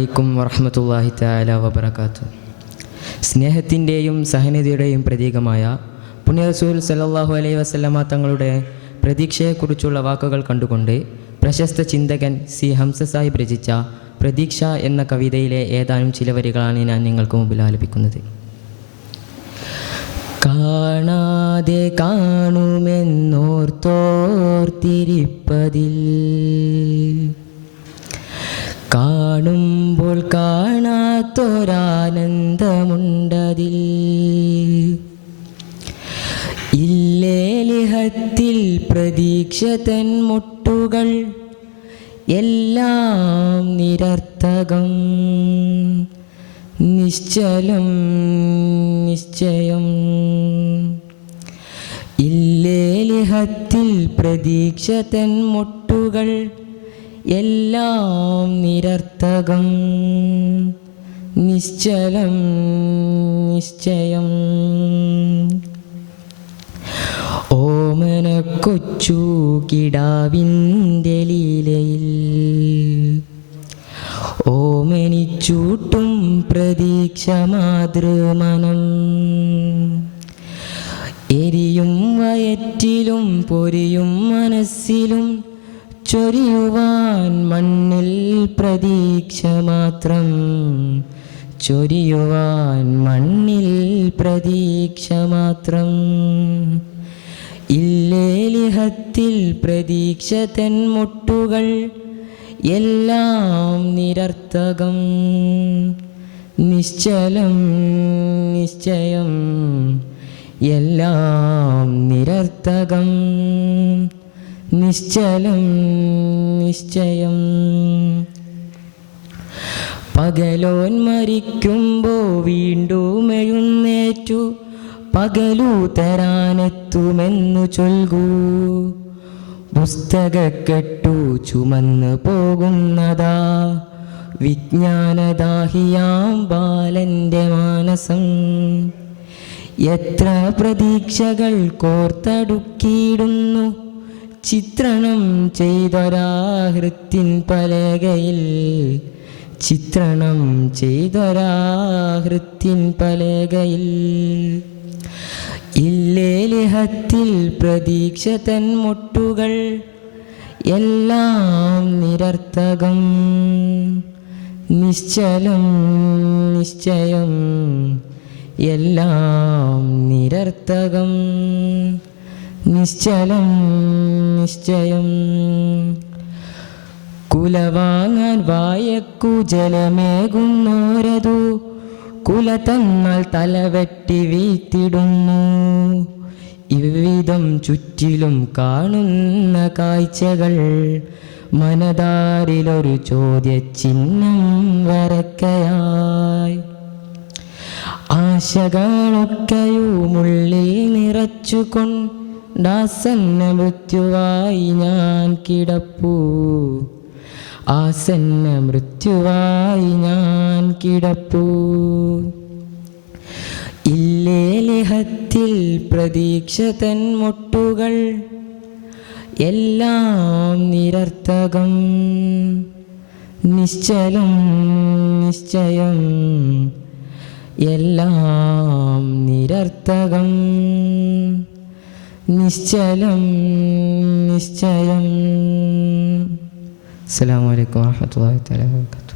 അലൈക്കും വറഹ്മത്തുള്ളാഹി തആല വബറകാതുഹു. സ്നേഹത്തിൻ്റെയും സഹനതയുടെയും പ്രതീകമായ പുണ്യ റസൂൽ സല്ലല്ലാഹു അലൈഹി വസല്ലമ തങ്ങളുടെ പ്രതീക്ഷയെക്കുറിച്ചുള്ള വാക്കുകൾ കണ്ടുകൊണ്ട് പ്രശസ്ത ചിന്തകൻ സി ഹംസ സാഹിബ് രചിച്ച പ്രതീക്ഷ എന്ന കവിതയിലെ ഏതാനും ചില വരികളാണ് ഞാൻ നിങ്ങൾക്ക് മുമ്പിൽ ആലപിക്കുന്നത്. കാണാതെ കാണുമെന്നോർത്തോർത്തിരിപ്പതിൽ, കാണുമ്പോൾ കാണാത്തൊരാനന്ദമുണ്ടതിൽ, ഇല്ലേലിഹത്തിൽ പ്രതീക്ഷ തൻ മുട്ടുകൾ എല്ലാം നിരർത്ഥകം, നിശ്ചലം നിശ്ചയം. ഇല്ലേലിഹത്തിൽ പ്രതീക്ഷ തൻ മുട്ടുകൾ എല്ലാം നിരർത്ഥകം, നിശ്ചലം നിശ്ചയം. ഓമന കൊച്ചു കിടാവിൻ്റെ ലീലയിൽ ഓമനിച്ചൂട്ടും പ്രതീക്ഷ മാതൃമനം, എരിയും വയറ്റിലും പൊരിയും മനസ്സിലും ചൊരിയുവാൻ മണ്ണിൽ പ്രതീക്ഷ മാത്രം, ചൊരിയുവാൻ മണ്ണിൽ പ്രതീക്ഷ മാത്രം. ഇല്ലേലിഹത്തിൽ പ്രതീക്ഷ തൻ മുട്ടുകൾ എല്ലാം നിരർത്ഥകം, നിശ്ചലം നിശ്ചയം. എല്ലാം നിരർത്ഥകം, നിശ്ചലം നിശ്ചയം. പകലോൻ മരിക്കുമ്പോ വീണ്ടും എഴുന്നേറ്റു പകലു തരാനെത്തുമെന്നു ചൊൽകൂ, പുസ്തകക്കെട്ടു ചുമന്ന് പോകുന്നതാ വിജ്ഞാനദാഹിയാം ബാലൻ്റെ മാനസം. എത്ര പ്രതീക്ഷകൾ കോർത്തടുക്കിയിടുന്നു ചിത്രണം ചെയ്തൊരാഹൃത്തിൻ പലകയിൽ, ചിത്രണം ചെയ്തൊരാഹൃത്തിൻ പലകയിൽ. ഇല്ലേലിഹത്തിൽ പ്രതീക്ഷ തൻ മുട്ടുകൾ എല്ലാം നിരർത്ഥകം, നിശ്ചലം നിശ്ചയം. എല്ലാം നിരർത്ഥകം, നിശ്ചലം നിശ്ചയം. കുലവാങ്ങാൻ വായക്കു ജലമേകുന്നോരതു കുല തന്നാൽ തലവെട്ടി വീഴ്ത്തിടുന്നു. ഇவ்விதം ചുറ്റിലും കാണുന്ന കാഴ്ചകൾ മനതാരിലൊരു ചോദ്യചിഹ്നം വരയ്ക്കയായി. ആശകളൊക്കെയുമുള്ളിൽ നിറച്ചുകൊണ്ടാസന്ന മൃത്യുവായി ഞാൻ കിടപ്പൂ, ആസന്ന മൃത്യുവായി ഞാൻ കിടപ്പൂ. ഇല്ലേലിഹത്തിൽ പ്രതീക്ഷ തൻ മുട്ടുകൾ എല്ലാം നിരർത്ഥകം, നിശ്ചലം നിശ്ചയം. എല്ലാം നിരർത്ഥകം, നിശ്ചലം നിശ്ചയം. അസ്സലാമു അലൈക്കും വറഹ്മത്തുള്ളാഹി തആല വബറകാതുഹു.